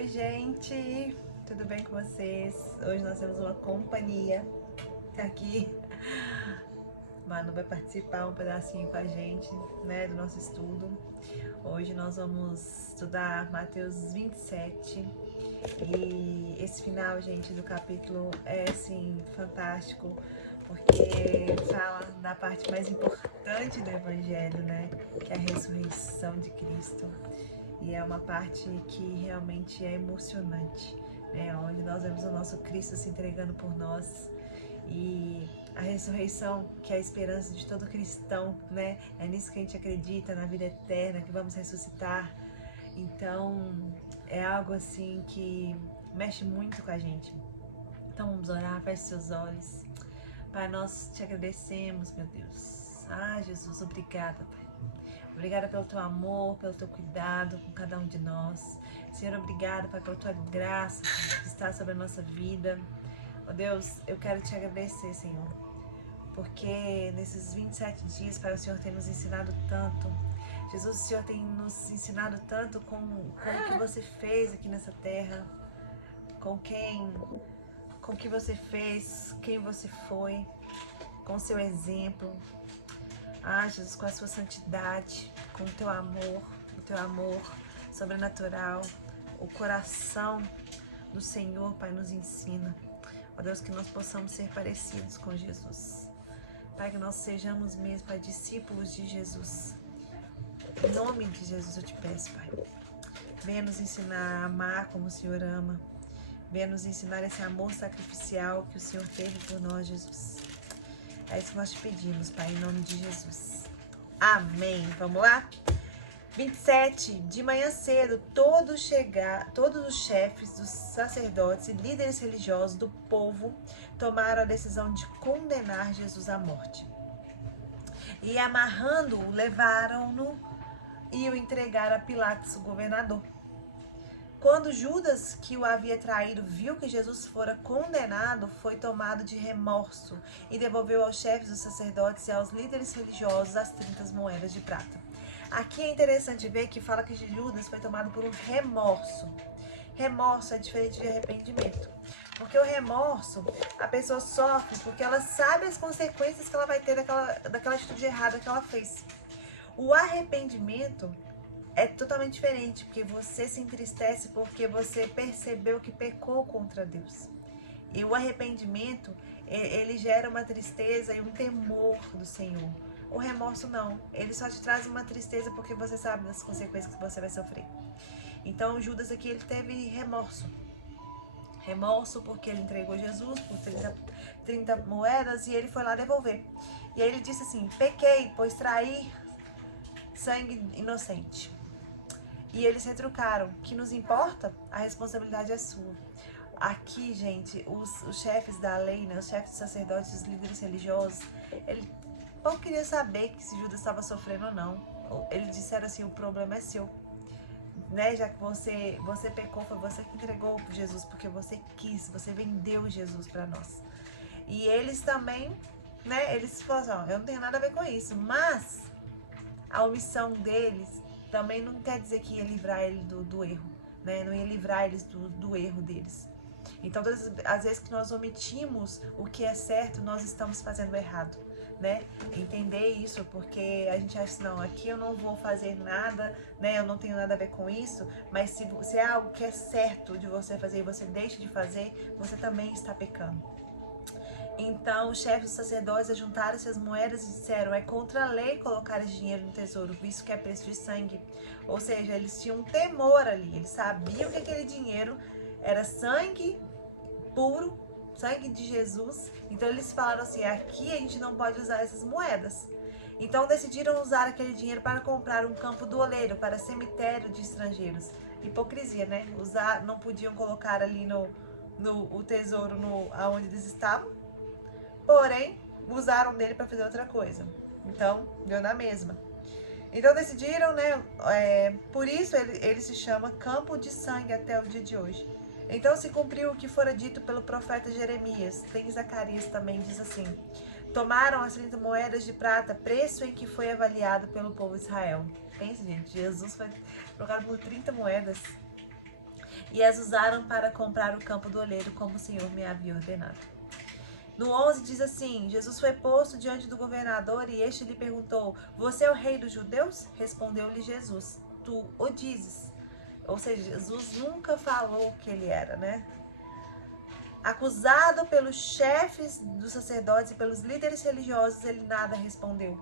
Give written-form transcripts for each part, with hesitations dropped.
Oi, gente, tudo bem com vocês? Hoje nós temos uma companhia aqui. Manu vai participar um pedacinho com a gente, né, do nosso estudo. Hoje nós vamos estudar Mateus 27 e esse final, gente, do capítulo é, assim, fantástico, porque fala da parte mais importante do Evangelho, né, que é a ressurreição de Cristo. E é uma parte que realmente é emocionante, né? Onde nós vemos o nosso Cristo se entregando por nós. E a ressurreição, que é a esperança de todo cristão, né? É nisso que a gente acredita, na vida eterna, que vamos ressuscitar. Então, é algo assim que mexe muito com a gente. Então, vamos orar, feche seus olhos. Pai, nós te agradecemos, meu Deus. Ah, Jesus, obrigada, Pai. Obrigada pelo teu amor, pelo teu cuidado com cada um de nós. Senhor, obrigada, Pai, pela tua graça que está sobre a nossa vida. Oh Deus, eu quero te agradecer, Senhor, porque nesses 27 dias, Pai, o Senhor tem nos ensinado tanto. Jesus, o Senhor tem nos ensinado tanto como que você fez aqui nessa terra, com o que você fez, quem você foi, com o seu exemplo. Ah, Jesus, com a sua santidade, com o teu amor sobrenatural, o coração do Senhor, Pai, nos ensina. Ó Deus, que nós possamos ser parecidos com Jesus. Pai, que nós sejamos mesmo, Pai, discípulos de Jesus. Em nome de Jesus eu te peço, Pai. Venha nos ensinar a amar como o Senhor ama. Venha nos ensinar esse amor sacrificial que o Senhor teve por nós, Jesus. É isso que nós te pedimos, Pai, em nome de Jesus. Amém. Vamos lá? 27, de manhã cedo, todos os chefes dos sacerdotes e líderes religiosos do povo tomaram a decisão de condenar Jesus à morte. E amarrando-o, levaram-no e o entregaram a Pilatos, o governador. Quando Judas, que o havia traído, viu que Jesus fora condenado, foi tomado de remorso e devolveu aos chefes dos sacerdotes e aos líderes religiosos as 30 moedas de prata. Aqui é interessante ver que fala que Judas foi tomado por um remorso. Remorso é diferente de arrependimento. Porque o remorso, a pessoa sofre porque ela sabe as consequências que ela vai ter daquela atitude errada que ela fez. O arrependimento é totalmente diferente, porque você se entristece porque você percebeu que pecou contra Deus. E o arrependimento, ele gera uma tristeza e um temor do Senhor. O remorso não, ele só te traz uma tristeza porque você sabe das consequências que você vai sofrer. Então Judas aqui, ele teve remorso. Remorso porque ele entregou Jesus por 30 moedas e ele foi lá devolver. E aí ele disse assim: pequei, pois traí sangue inocente. E eles retrucaram: que nos importa? A responsabilidade é sua. Aqui, gente, os chefes da lei, né, os chefes dos sacerdotes, os líderes religiosos, ele não queria saber que se Judas estava sofrendo ou não. Eles disseram assim: o problema é seu, né? Já que você pecou, foi você que entregou Jesus, porque você quis, você vendeu Jesus para nós. E eles também, né? Eles falaram assim: ó, eu não tenho nada a ver com isso, mas a omissão deles também não quer dizer que ia livrar ele do erro, né? Não ia livrar eles do erro deles. Então, todas as vezes que nós omitimos o que é certo, nós estamos fazendo errado, né? Entender isso, porque a gente acha, não, aqui eu não vou fazer nada, né? Eu não tenho nada a ver com isso, mas se é algo que é certo de você fazer e você deixa de fazer, você também está pecando. Então, os chefes dos sacerdotes ajuntaram-se as moedas e disseram: é contra a lei colocar esse dinheiro no tesouro, visto que é preço de sangue. Ou seja, eles tinham um temor ali, eles sabiam que aquele dinheiro era sangue puro, sangue de Jesus. Então, eles falaram assim: aqui a gente não pode usar essas moedas. Então, decidiram usar aquele dinheiro para comprar um campo do oleiro, para cemitério de estrangeiros. Hipocrisia, né? Não podiam colocar ali o tesouro aonde eles estavam. Porém, usaram dele para fazer outra coisa. Então, deu na mesma. Então decidiram, né? Por isso ele se chama Campo de Sangue até o dia de hoje. Então se cumpriu o que fora dito pelo profeta Jeremias. Tem Zacarias também, diz assim: tomaram as 30 moedas de prata, preço em que foi avaliado pelo povo de Israel. Pense, gente, Jesus foi trocado por 30 moedas. e as usaram para comprar o campo do oleiro, como o Senhor me havia ordenado. No 11 diz assim: Jesus foi posto diante do governador e este lhe perguntou: você é o rei dos judeus? Respondeu-lhe Jesus: tu o dizes. Ou seja, Jesus nunca falou que ele era, né? Acusado pelos chefes dos sacerdotes e pelos líderes religiosos, ele nada respondeu.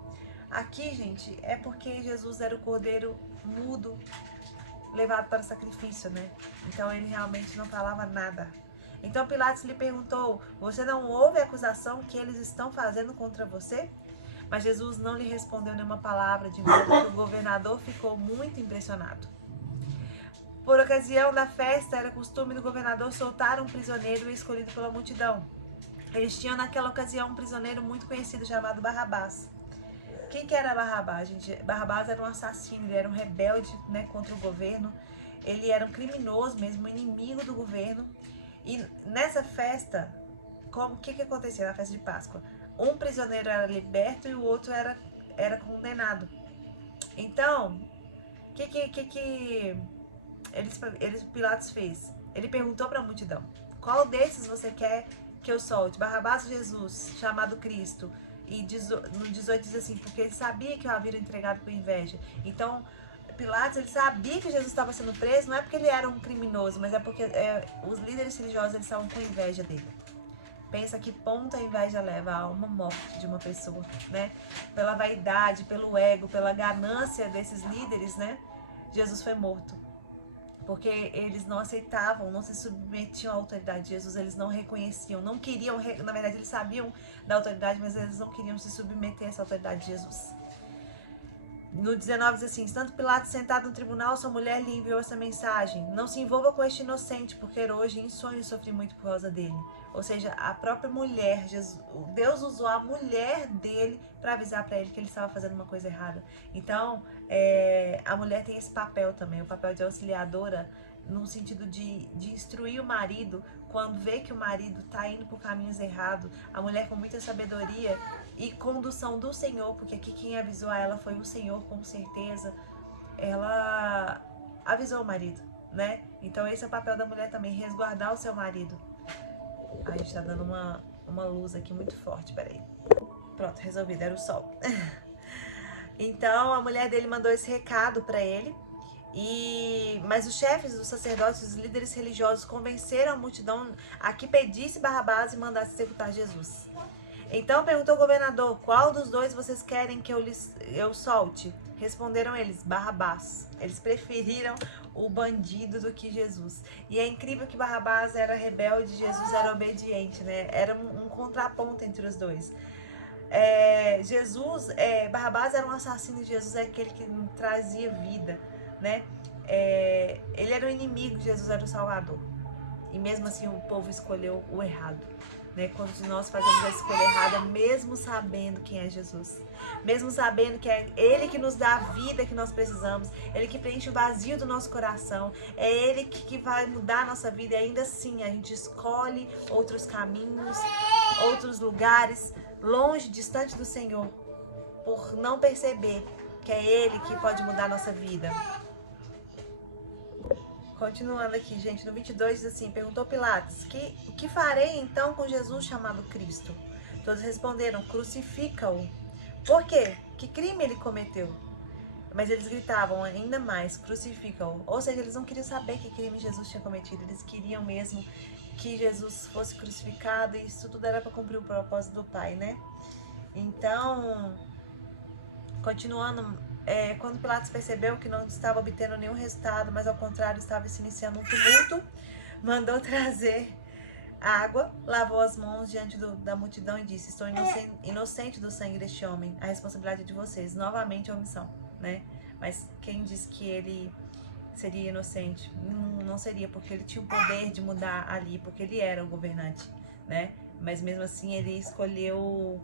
Aqui, gente, é porque Jesus era o cordeiro mudo levado para sacrifício, né? Então ele realmente não falava nada. Então Pilatos lhe perguntou: você não ouve a acusação que eles estão fazendo contra você? Mas Jesus não lhe respondeu nenhuma palavra, de modo que o governador ficou muito impressionado. Por ocasião da festa, era costume do governador soltar um prisioneiro escolhido pela multidão. Eles tinham naquela ocasião um prisioneiro muito conhecido chamado Barrabás. Quem que era Barrabás, gente? Barrabás era um assassino, ele era um rebelde, né, contra o governo. Ele era um criminoso mesmo, um inimigo do governo. E nessa festa, o que acontecia na festa de Páscoa? Um prisioneiro era liberto e o outro era condenado. Então, o que Pilatos fez? Ele perguntou para a multidão: qual desses você quer que eu solte? Barrabás ou Jesus, chamado Cristo? E no 18 diz assim: porque ele sabia que o haviam entregado por inveja. Então Pilatos, ele sabia que Jesus estava sendo preso, não é porque ele era um criminoso, mas é porque os líderes religiosos, eles estavam com inveja dele. Pensa que ponto a inveja leva a uma morte de uma pessoa, né? Pela vaidade, pelo ego, pela ganância desses líderes, né? Jesus foi morto. Porque eles não aceitavam, não se submetiam à autoridade de Jesus, eles não reconheciam, não queriam, na verdade eles sabiam da autoridade, mas eles não queriam se submeter a essa autoridade de Jesus. No 19 diz assim: estando Pilatos sentado no tribunal, sua mulher lhe enviou essa mensagem: não se envolva com este inocente, porque hoje em sonho sofri muito por causa dele. Ou seja, a própria mulher, Deus usou a mulher dele para avisar para ele que ele estava fazendo uma coisa errada. Então, a mulher tem esse papel também, o papel de auxiliadora, no sentido de instruir o marido quando vê que o marido está indo por caminhos errados. A mulher, com muita sabedoria e condução do Senhor, porque aqui quem avisou a ela foi o Senhor, com certeza, ela avisou o marido, né? Então esse é o papel da mulher também, resguardar o seu marido. A gente tá dando uma luz aqui muito forte, peraí. Pronto, resolvido, era o sol. Então a mulher dele mandou esse recado para ele. Mas os chefes dos sacerdotes, os líderes religiosos, convenceram a multidão a que pedisse Barrabás e mandasse executar Jesus. Então perguntou o governador: qual dos dois vocês querem que eu solte? Responderam eles: Barrabás. Eles preferiram o bandido do que Jesus. E é incrível que Barrabás era rebelde e Jesus era obediente, né? Era um contraponto entre os dois. Barrabás era um assassino e Jesus é aquele que trazia vida, né? Ele era o inimigo, Jesus era o salvador. E mesmo assim o povo escolheu o errado, né? Quando nós fazemos a escolha errada, mesmo sabendo quem é Jesus, mesmo sabendo que é Ele que nos dá a vida que nós precisamos, Ele que preenche o vazio do nosso coração, é Ele que vai mudar a nossa vida, e ainda assim a gente escolhe outros caminhos, outros lugares, longe, distante do Senhor, por não perceber que é Ele que pode mudar a nossa vida. Continuando aqui, gente, no 22 diz assim: perguntou Pilatos: o que farei então com Jesus chamado Cristo? Todos responderam: crucifica-o. Por quê? Que crime ele cometeu? Mas eles gritavam ainda mais: crucifica-o. Ou seja, eles não queriam saber que crime Jesus tinha cometido, eles queriam mesmo que Jesus fosse crucificado, e isso tudo era para cumprir o propósito do Pai, né? Então, continuando, quando Pilatos percebeu que não estava obtendo nenhum resultado, mas ao contrário estava se iniciando um tumulto, mandou trazer água, lavou as mãos diante da multidão e disse: estou inocente do sangue deste homem, a responsabilidade é de vocês. Novamente a omissão, né? Mas quem disse que ele seria inocente? Não seria, porque ele tinha o poder de mudar ali, porque ele era o governante, né? Mas mesmo assim ele escolheu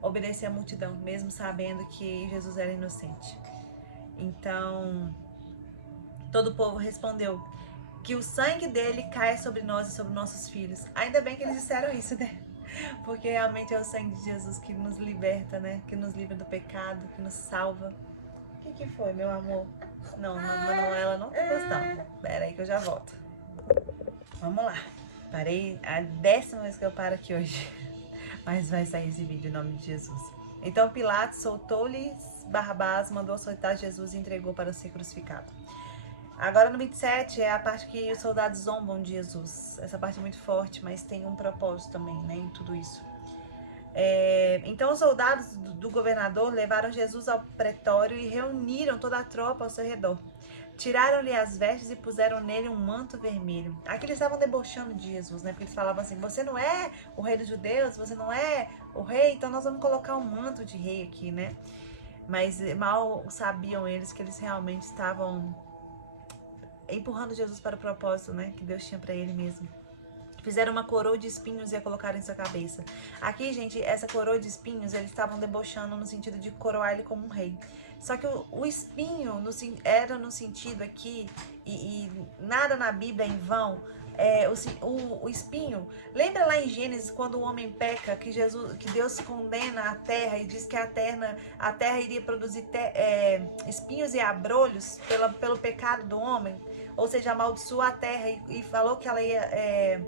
obedecer à multidão, mesmo sabendo que Jesus era inocente. Então, todo o povo respondeu: que o sangue dele caia sobre nós e sobre nossos filhos. Ainda bem que eles disseram isso, né? Porque realmente é o sangue de Jesus que nos liberta, né? Que nos livra do pecado, que nos salva. O que foi, meu amor? Não, ela não tá gostando. Pera aí que eu já volto. Vamos lá. Parei a 10ª vez que eu paro aqui hoje. Mas vai sair esse vídeo em nome de Jesus. Então Pilatos soltou-lhes Barrabás, mandou soltar Jesus e entregou para ser crucificado. Agora no 27 é a parte que os soldados zombam de Jesus. Essa parte é muito forte, mas tem um propósito também, né, em tudo isso. Então os soldados do governador levaram Jesus ao pretório e reuniram toda a tropa ao seu redor. Tiraram-lhe as vestes e puseram nele um manto vermelho. Aqui eles estavam debochando de Jesus, né? Porque eles falavam assim, você não é o rei dos judeus, você não é o rei, então nós vamos colocar um manto de rei aqui, né? Mas mal sabiam eles que eles realmente estavam empurrando Jesus para o propósito, né? Que Deus tinha para ele mesmo. Fizeram uma coroa de espinhos e a colocaram em sua cabeça. Aqui, gente, essa coroa de espinhos, eles estavam debochando no sentido de coroar ele como um rei. Só que o espinho era no sentido aqui, e nada na Bíblia é em vão, o espinho. Lembra lá em Gênesis, quando o homem peca, que Deus condena a terra e diz que a terra iria produzir espinhos e abrolhos pelo pecado do homem? Ou seja, amaldiçoou a terra e falou que ela ia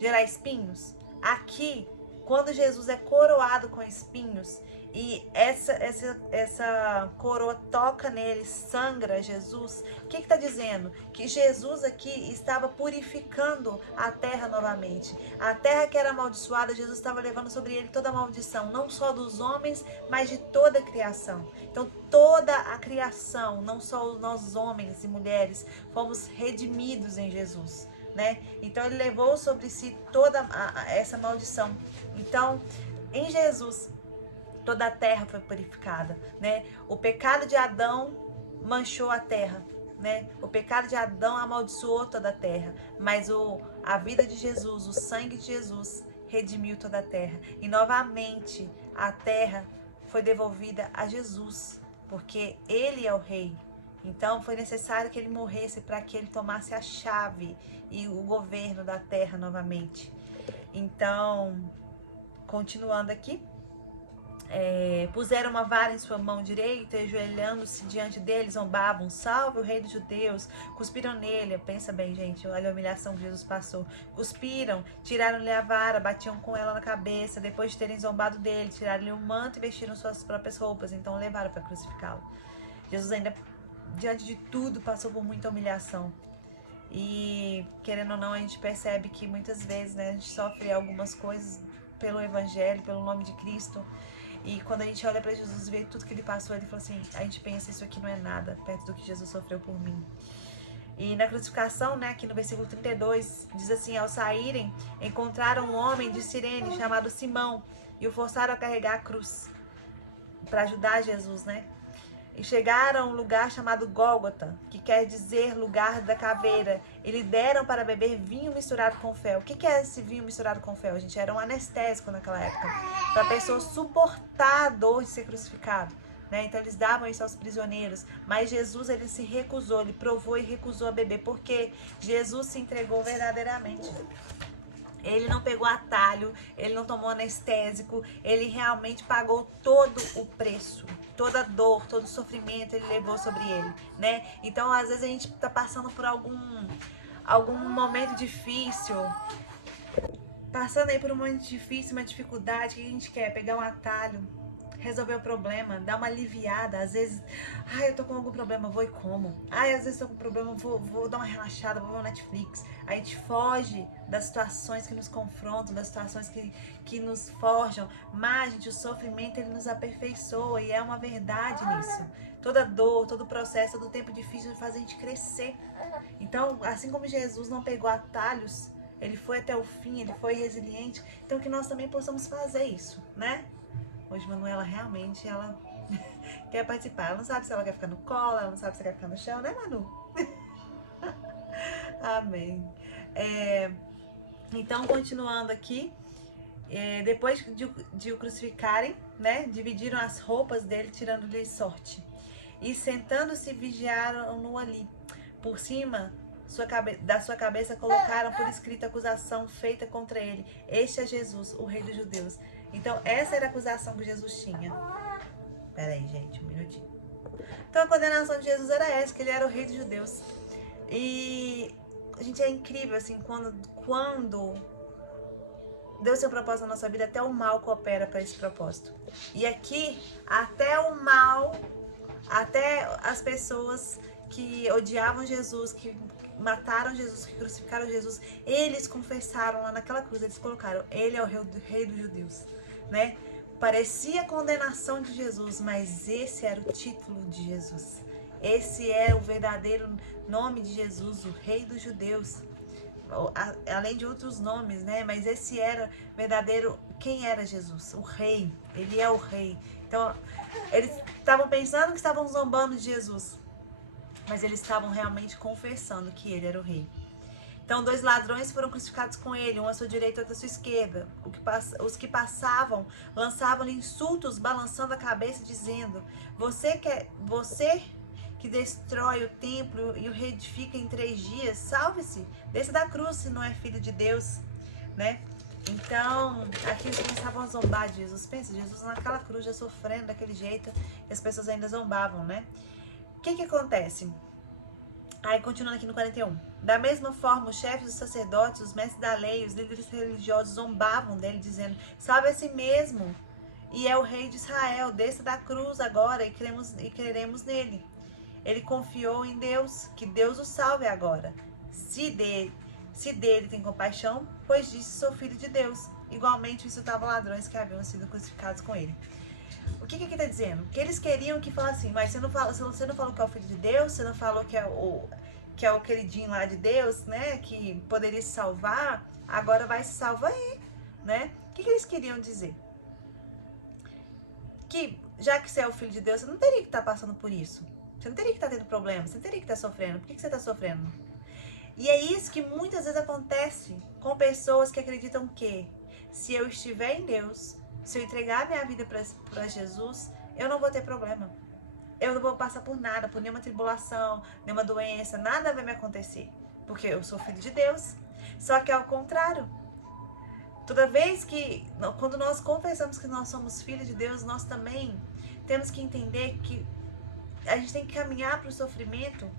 gerar espinhos. Aqui, quando Jesus é coroado com espinhos e essa coroa toca nele, sangra Jesus, o que está dizendo? Que Jesus aqui estava purificando a terra novamente. A terra que era amaldiçoada, Jesus estava levando sobre ele toda a maldição, não só dos homens, mas de toda a criação. Então toda a criação, não só nós homens e mulheres, fomos redimidos em Jesus, né? Então ele levou sobre si toda essa maldição. Então, em Jesus, toda a terra foi purificada, né? O pecado de Adão manchou a terra, né? O pecado de Adão amaldiçoou toda a terra, mas a vida de Jesus, o sangue de Jesus redimiu toda a terra. E novamente a terra foi devolvida a Jesus, porque ele é o rei. Então foi necessário que ele morresse para que ele tomasse a chave e o governo da terra novamente. Então, continuando aqui, puseram uma vara em sua mão direita e ajoelhando-se diante dele, zombavam, salve o rei dos judeus, cuspiram nele, pensa bem gente, olha a humilhação que Jesus passou, cuspiram, tiraram-lhe a vara, batiam com ela na cabeça, depois de terem zombado dele, tiraram-lhe o manto e vestiram suas próprias roupas, então levaram para crucificá-lo. Jesus ainda, diante de tudo, passou por muita humilhação. E, querendo ou não, a gente percebe que muitas vezes, né, a gente sofre algumas coisas pelo Evangelho, pelo nome de Cristo. E quando a gente olha para Jesus e vê tudo que ele passou, ele falou assim, a gente pensa, isso aqui não é nada, perto do que Jesus sofreu por mim. E na crucificação, né, aqui no versículo 32, diz assim, ao saírem, encontraram um homem de Cirene chamado Simão e o forçaram a carregar a cruz para ajudar Jesus, né? E chegaram a um lugar chamado Gólgota, que quer dizer lugar da caveira. E lhe deram para beber vinho misturado com fel. O que é esse vinho misturado com fel, gente? Era um anestésico naquela época, para a pessoa suportar a dor de ser crucificado, né? Então eles davam isso aos prisioneiros. Mas Jesus, ele se recusou, ele provou e recusou a beber, porque Jesus se entregou verdadeiramente. Ele não pegou atalho, ele não tomou anestésico, ele realmente pagou todo o preço, toda a dor, todo o sofrimento ele levou sobre ele, né? Então, às vezes a gente tá passando por algum momento difícil, passando aí por um momento difícil, uma dificuldade, que a gente quer pegar um atalho, resolver o problema, dar uma aliviada. Às vezes, eu tô com algum problema, vou e como. Às vezes tô com problema, vou dar uma relaxada, vou ver um Netflix. A gente foge das situações que nos confrontam, das situações que nos forjam. Mas, gente, o sofrimento, ele nos aperfeiçoa e é uma verdade nisso. Toda dor, todo processo, todo tempo difícil faz a gente crescer. Então, assim como Jesus não pegou atalhos, ele foi até o fim, ele foi resiliente. Então, que nós também possamos fazer isso, né? Hoje, Manuela, realmente, ela quer participar. Ela não sabe se ela quer ficar no colo, ela não sabe se ela quer ficar no chão, né, Manu? Amém. Então, continuando aqui, depois de o crucificarem, né, dividiram as roupas dele, tirando-lhe sorte. E sentando-se, vigiaram-no ali. Por cima da sua cabeça colocaram por escrito a acusação feita contra ele. Este é Jesus, o rei dos judeus. Então, essa era a acusação que Jesus tinha. Peraí, gente, um minutinho. Então, a condenação de Jesus era essa, que ele era o rei dos judeus. E Gente, é incrível, assim, quando Deus tem um propósito na nossa vida, até o mal coopera para esse propósito. E aqui, até o mal, até as pessoas que odiavam Jesus, que mataram Jesus, que crucificaram Jesus, eles confessaram lá naquela cruz, eles colocaram, ele é o rei dos judeus, né? Parecia condenação de Jesus, mas esse era o título de Jesus. Esse é o verdadeiro nome de Jesus, o rei dos judeus. Além de outros nomes, né? Mas esse era verdadeiro. Quem era Jesus? O rei. Ele é o rei. Então, eles estavam pensando que estavam zombando de Jesus, mas eles estavam realmente confessando que ele era o rei. Então, 2 ladrões foram crucificados com ele, um à sua direita e outro à sua esquerda. Os que passavam lançavam-lhe insultos, balançando a cabeça, dizendo: você que destrói o templo e o reedifica em 3 dias, salve-se, desça da cruz se não é filho de Deus, né? Então, aqui eles começavam a zombar de Jesus. Pensa, Jesus naquela cruz já sofrendo daquele jeito, e as pessoas ainda zombavam, né? O que acontece? Aí, continuando aqui no 41. Da mesma forma, os chefes dos sacerdotes, os mestres da lei, os líderes religiosos zombavam dele, dizendo: salve a si mesmo, e é o rei de Israel, desça da cruz agora e creremos nele. Ele confiou em Deus, que Deus o salve agora. Se dele tem compaixão, pois disse: sou filho de Deus. Igualmente insultavam ladrões que haviam sido crucificados com ele. O que aqui está dizendo? Que eles queriam que falasse assim, mas você não falou que é o filho de Deus, você não falou que é o queridinho lá de Deus, né? Que poderia se salvar, agora vai se salvar aí, né? O que eles queriam dizer? Que já que você é o filho de Deus, você não teria que estar passando por isso. Você não teria que estar tendo problema, você não teria que estar sofrendo. Por que você está sofrendo? E é isso que muitas vezes acontece com pessoas que acreditam que se eu estiver em Deus, se eu entregar minha vida para Jesus, eu não vou ter problema. Eu não vou passar por nada, por nenhuma tribulação, nenhuma doença, nada vai me acontecer. Porque eu sou filho de Deus. Só que ao contrário. Toda vez que, quando nós confessamos que nós somos filhos de Deus, nós também temos que entender que a gente tem que caminhar para o sofrimento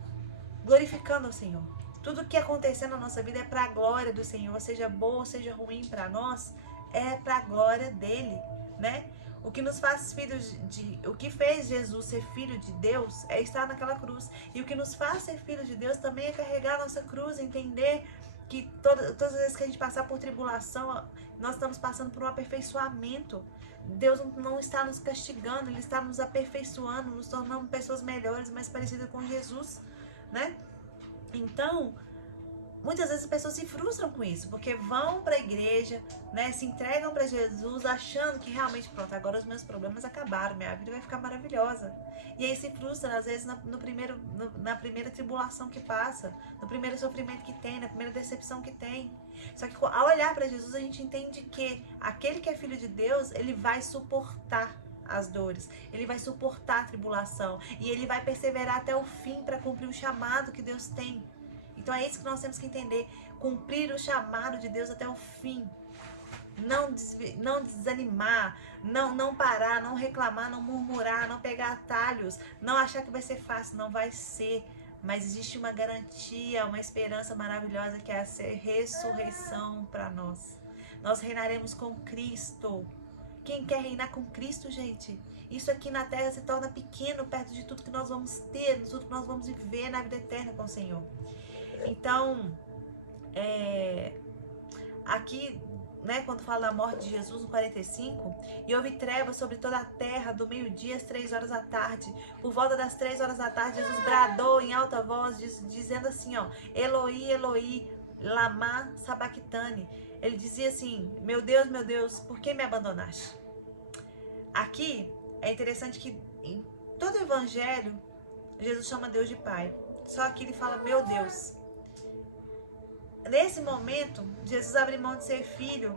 glorificando o Senhor. Tudo que acontecer na nossa vida é para a glória do Senhor, seja boa ou seja ruim para nós, é para a glória dele, né? O que nos faz filhos o que fez Jesus ser filho de Deus é estar naquela cruz. E o que nos faz ser filhos de Deus também é carregar a nossa cruz, entender que todas as vezes que a gente passar por tribulação, nós estamos passando por um aperfeiçoamento. Deus não está nos castigando, Ele está nos aperfeiçoando, nos tornando pessoas melhores, mais parecidas com Jesus, né? Então, muitas vezes as pessoas se frustram com isso, porque vão para a igreja, né, se entregam para Jesus, achando que realmente, pronto, agora os meus problemas acabaram, minha vida vai ficar maravilhosa. E aí se frustram, às vezes, na primeira tribulação que passa, no primeiro sofrimento que tem, na primeira decepção que tem. Só que ao olhar para Jesus, a gente entende que aquele que é filho de Deus, ele vai suportar as dores, ele vai suportar a tribulação e ele vai perseverar até o fim para cumprir o chamado que Deus tem. Então é isso que nós temos que entender, cumprir o chamado de Deus até o fim, não desanimar, não parar, não reclamar, não murmurar, não pegar atalhos, não achar que vai ser fácil, não vai ser, mas existe uma garantia, uma esperança maravilhosa que é a ressurreição para nós. Nós reinaremos com Cristo. Quem quer reinar com Cristo, gente? Isso aqui na terra se torna pequeno perto de tudo que nós vamos ter, de tudo que nós vamos viver na vida eterna com o Senhor. Então, aqui, né, quando fala da morte de Jesus no 45, e houve trevas sobre toda a terra do meio-dia às 3 horas da tarde. Por volta das 3 horas da tarde, Jesus bradou em alta voz, dizendo assim, ó, Eloi, Eloi, lama sabachthani. Ele dizia assim, meu Deus, por que me abandonaste? Aqui é interessante que em todo o evangelho, Jesus chama Deus de Pai. Só aqui ele fala, meu Deus. Nesse momento, Jesus abre mão de ser filho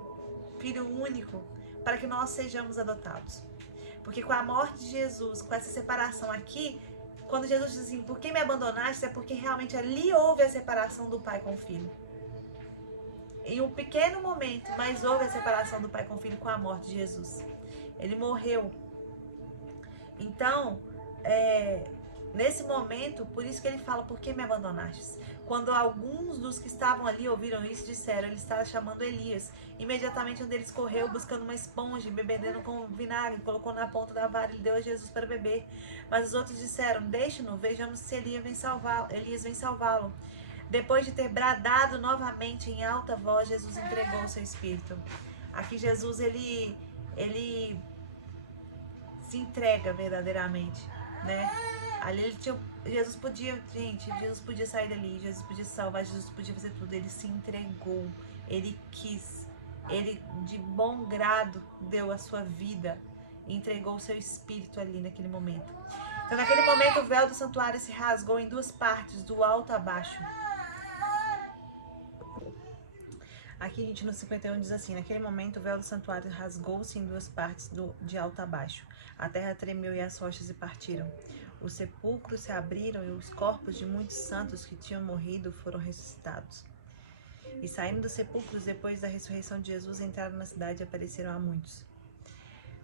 único, para que nós sejamos adotados. Porque com a morte de Jesus, com essa separação aqui, quando Jesus diz assim, por que me abandonaste? É porque realmente ali houve a separação do pai com o filho. Em um pequeno momento, mas houve a separação do pai com o filho com a morte de Jesus. Ele morreu. Então, nesse momento, por isso que ele fala, por que me abandonaste? Quando alguns dos que estavam ali ouviram isso, disseram: ele está chamando Elias. Imediatamente um deles correu buscando uma esponja, embebedando com vinagre, colocou na ponta da vara e deu a Jesus para beber. Mas os outros disseram: deixe-no, vejamos se Elias vem salvá-lo. Depois de ter bradado novamente em alta voz, Jesus entregou o seu espírito. Aqui Jesus, ele se entrega verdadeiramente, né? Ali Jesus podia sair dali, Jesus podia se salvar, Jesus podia fazer tudo. Ele se entregou, ele quis, ele de bom grado deu a sua vida, entregou o seu espírito ali naquele momento. Então naquele momento o véu do santuário se rasgou em duas partes, do alto a baixo. Aqui, gente, no 51 diz assim: naquele momento o véu do santuário rasgou-se em duas partes, de alto a baixo. A terra tremeu e as rochas se partiram. Os sepulcros se abriram e os corpos de muitos santos que tinham morrido foram ressuscitados. E saindo dos sepulcros depois da ressurreição de Jesus, entraram na cidade e apareceram a muitos.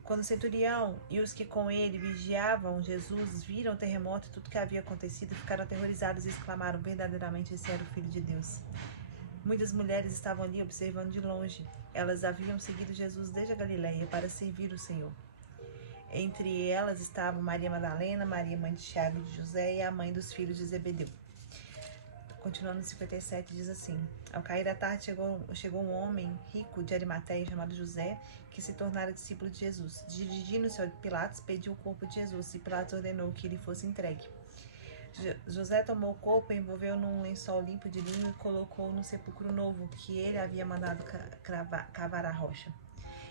Quando o centurião e os que com ele vigiavam Jesus viram o terremoto e tudo que havia acontecido, ficaram aterrorizados e exclamaram: verdadeiramente esse era o Filho de Deus. Muitas mulheres estavam ali observando de longe. Elas haviam seguido Jesus desde a Galileia para servir o Senhor. Entre elas estavam Maria Madalena, Maria, mãe de Tiago e de José, e a mãe dos filhos de Zebedeu. Continuando no 57, diz assim: ao cair da tarde chegou um homem rico de Arimateia chamado José, que se tornara discípulo de Jesus. Dirigindo-se a Pilatos, pediu o corpo de Jesus, e Pilatos ordenou que ele fosse entregue. José tomou o corpo, envolveu num lençol limpo de linho e colocou no sepulcro novo, que ele havia mandado cavar a rocha.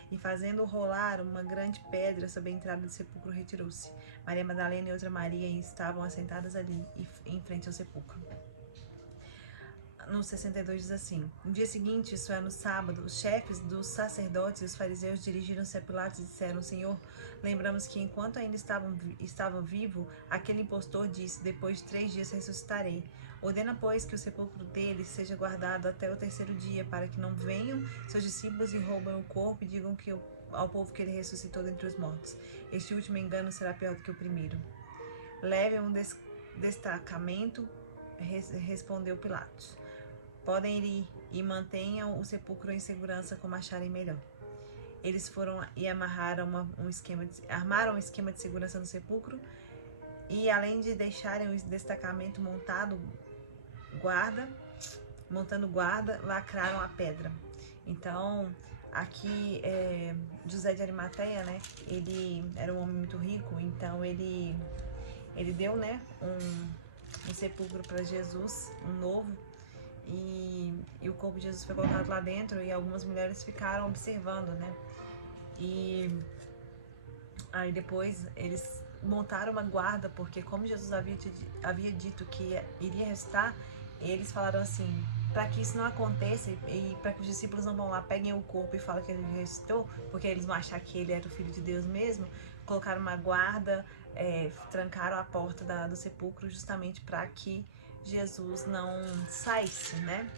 E fazendo rolar uma grande pedra sobre a entrada do sepulcro, retirou-se. Maria Madalena e outra Maria estavam assentadas ali, em frente ao sepulcro. No 62 diz assim: no dia seguinte, isso é no sábado, os chefes dos sacerdotes e os fariseus dirigiram-se a Pilatos e disseram: Senhor, lembramos que enquanto ainda estava vivo, aquele impostor disse: depois de 3 dias ressuscitarei. Ordena, pois, que o sepulcro dele seja guardado até o 3º dia, para que não venham seus discípulos e roubem o corpo e digam ao povo que ele ressuscitou dentre os mortos. Este último engano será pior do que o primeiro. Levem um destacamento, respondeu Pilatos. Podem ir e mantenham o sepulcro em segurança como acharem melhor. Eles foram e armaram um esquema de segurança no sepulcro e, além de deixarem o destacamento montando guarda, lacraram a pedra. Então, aqui José de Arimateia, né? Ele era um homem muito rico, então ele deu, né, um sepulcro para Jesus, um novo. E o corpo de Jesus foi colocado lá dentro e algumas mulheres ficaram observando, né? E aí depois eles montaram uma guarda, porque como Jesus havia dito que iria ressuscitar, eles falaram assim: para que isso não aconteça e para que os discípulos não vão lá, peguem o corpo e falem que ele ressuscitou, porque eles vão achar que ele era o Filho de Deus mesmo, colocaram uma guarda, trancaram a porta do sepulcro justamente para que Jesus não saísse, né?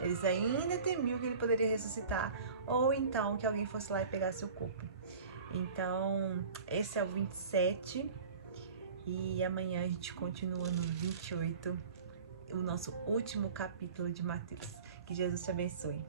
Eles ainda temiam que ele poderia ressuscitar, ou então que alguém fosse lá e pegasse o corpo. Então, esse é o 27 e amanhã a gente continua no 28, o nosso último capítulo de Mateus. Que Jesus te abençoe.